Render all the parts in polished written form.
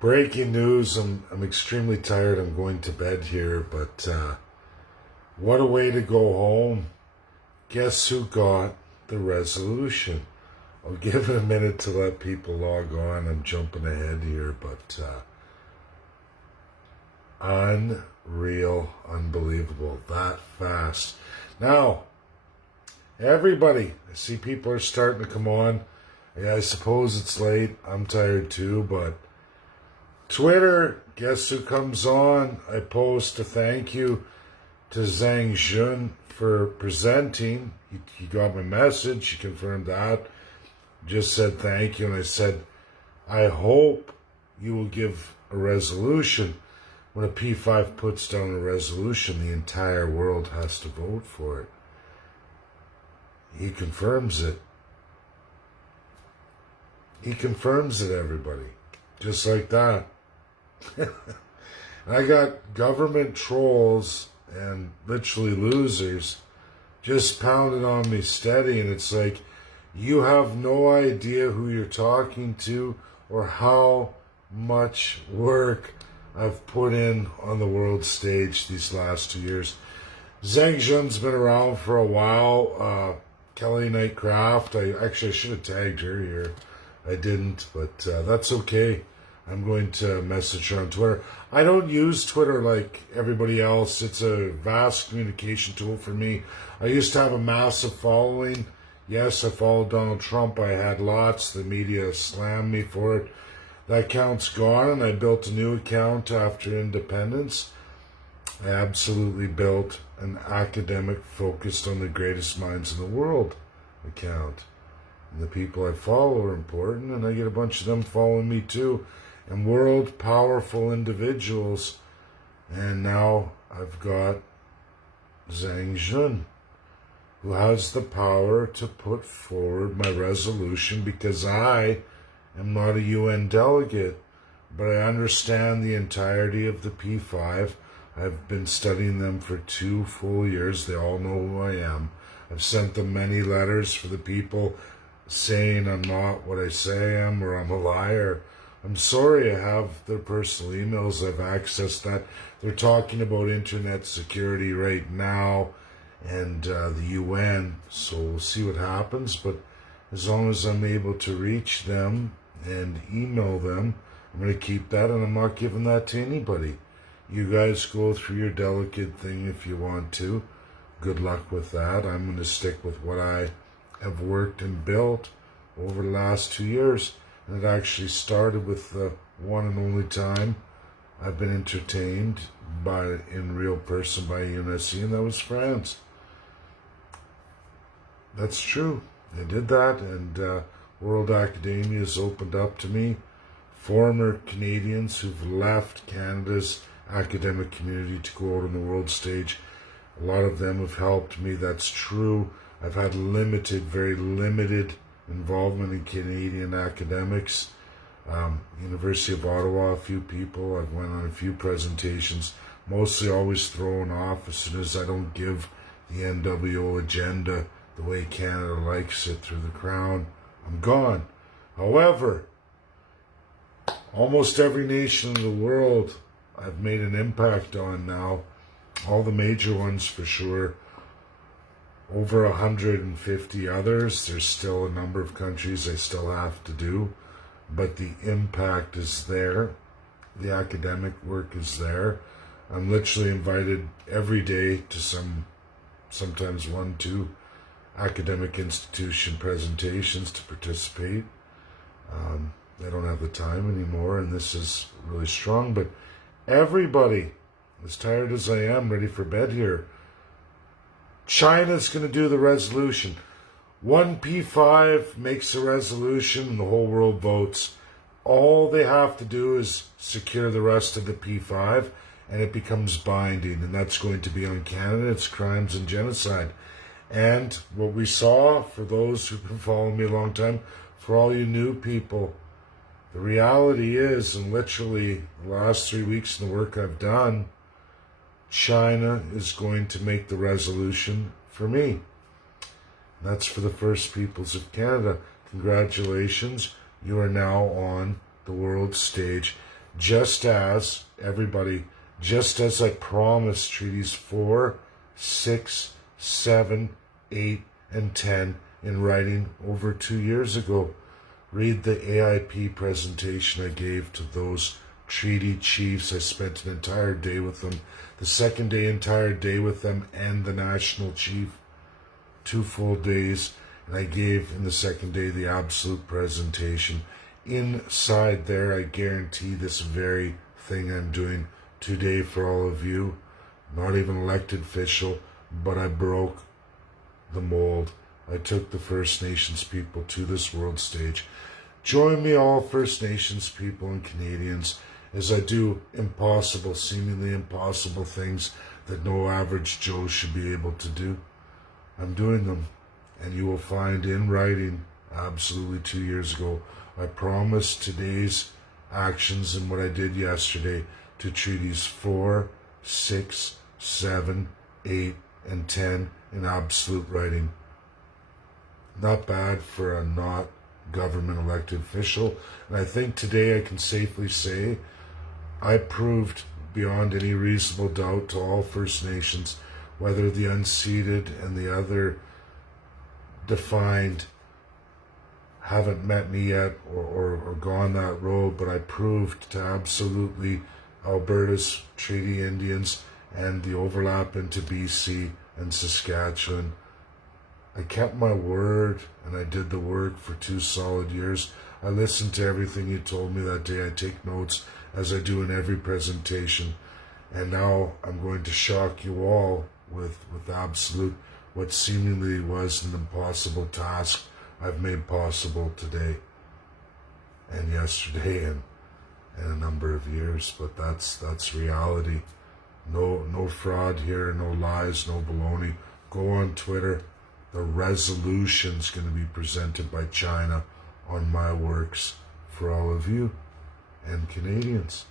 Breaking news, I'm extremely tired. I'm going to bed here, but what a way to go home. Guess who got the resolution? I'll give it a minute to let people log on. I'm jumping ahead here, but unreal, unbelievable, that fast. Now, everybody, I see people are starting to come on. Yeah, I suppose it's late. I'm tired too, but Twitter, guess who comes on? I post a thank you to Zhang Jun for presenting. He got my message. He confirmed that. Just said thank you. And I said, I hope you will give a resolution. When a P5 puts down a resolution, the entire world has to vote for it. He confirms it. He confirms it, everybody. Just like that. I got government trolls and literally losers just pounding on me steady, and it's like, you have no idea who you're talking to or how much work I've put in on the world stage these last 2 years. Zhang Jun's been around for a while. Kelly Knightcraft, I should have tagged her here. I didn't, but that's okay. I'm going to message her on Twitter. I don't use Twitter like everybody else. It's a vast communication tool for me. I used to have a massive following. Yes, I followed Donald Trump. I had lots. The media slammed me for it. That account's gone, and I built a new account after independence. I absolutely built an academic focused on the greatest minds in the world account. And the people I follow are important, and I get a bunch of them following me too. And world powerful individuals. And now I've got Zhang Jun, who has the power to put forward my resolution, because I am not a UN delegate, but I understand the entirety of the P5. I've been studying them for 2 full years. They all know who I am. I've sent them many letters for the people saying I'm not what I say I am, or I'm a liar. I'm sorry, I have their personal emails. I've accessed that. They're talking about internet security right now and the UN, so we'll see what happens. But as long as I'm able to reach them and email them, I'm going to keep that, and I'm not giving that to anybody. You guys go through your delicate thing if you want to. Good luck with that. I'm going to stick with what I have worked and built over the last 2 years. And it actually started with the one and only time I've been entertained in real person by UNSC, and that was France. That's true. I did that, and world academia has opened up to me. Former Canadians who've left Canada's academic community to go out on the world stage, a lot of them have helped me. That's true. I've had very limited involvement in Canadian academics. University of Ottawa, a few people. I've went on a few presentations, mostly always thrown off as soon as I don't give the NWO agenda the way Canada likes it through the Crown. I'm gone. However, almost every nation in the world I've made an impact on now. All the major ones for sure. Over 150 others. There's still a number of countries I still have to do, but the impact is there. The academic work is there. I'm literally invited every day to sometimes 1-2 academic institution presentations to participate. I don't have the time anymore, and this is really strong, but everybody, as tired as I am, ready for bed here. China's going to do the resolution. One P5 makes a resolution and the whole world votes. All they have to do is secure the rest of the P5 and it becomes binding. And that's going to be on Canada. It's crimes and genocide. And what we saw, for those who've been following me a long time, for all you new people, the reality is, and literally the last 3 weeks in the work I've done, China is going to make the resolution for me. That's for the First Peoples of Canada. Congratulations, you are now on the world stage. just as, everybody, just as I promised treaties 4, 6, 7, 8, and 10 in writing over 2 years ago. Read the AIP presentation I gave to those treaty chiefs. I spent an entire day with them. The second day, entire day with them and the national chief. 2 full days. And I gave in the second day the absolute presentation. Inside there, I guarantee this very thing I'm doing today for all of you. Not even elected official, but I broke the mold. I took the First Nations people to this world stage. Join me, all First Nations people and Canadians, as I do impossible, seemingly impossible things that no average Joe should be able to do. I'm doing them, and you will find in writing, absolutely 2 years ago, I promised today's actions and what I did yesterday to treaties 4, 6, 7, 8, and 10 in absolute writing. Not bad for a not government elected official. And I think today I can safely say I proved beyond any reasonable doubt to all First Nations, whether the unceded and the other defined haven't met me yet or gone that road, but I proved to absolutely Alberta's Treaty Indians and the overlap into BC and Saskatchewan. I kept my word, and I did the work for 2 solid years. I listened to everything you told me that day. I take notes, as I do in every presentation. And now I'm going to shock you all with absolute, what seemingly was an impossible task I've made possible today and yesterday and a number of years. But that's reality. No fraud here, no lies, no baloney. Go on Twitter. The resolution's going to be presented by China on my works for all of you and Canadians.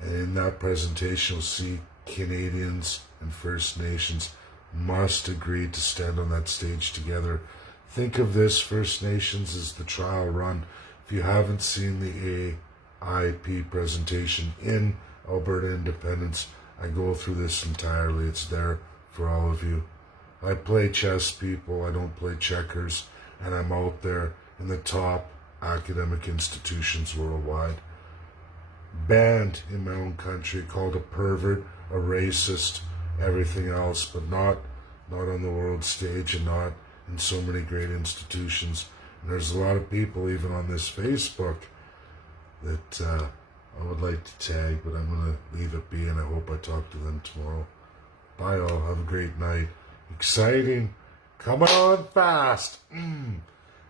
And in that presentation, you'll see Canadians and First Nations must agree to stand on that stage together. Think of this, First Nations, as the trial run. If you haven't seen the AIP presentation in Alberta Independence, I go through this entirely. It's there for all of you. I play chess, people. I don't play checkers. And I'm out there in the top academic institutions worldwide. Banned in my own country, called a pervert, a racist, everything else, but not on the world stage and not in so many great institutions. And there's a lot of people, even on this Facebook, that I would like to tag, but I'm going to leave it be, and I hope I talk to them tomorrow. Bye all. Have a great night. Exciting. Coming on fast.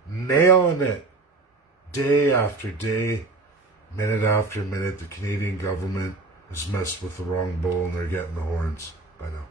Nailing it. Day after day, minute after minute, the Canadian government has messed with the wrong bull and they're getting the horns. Bye now.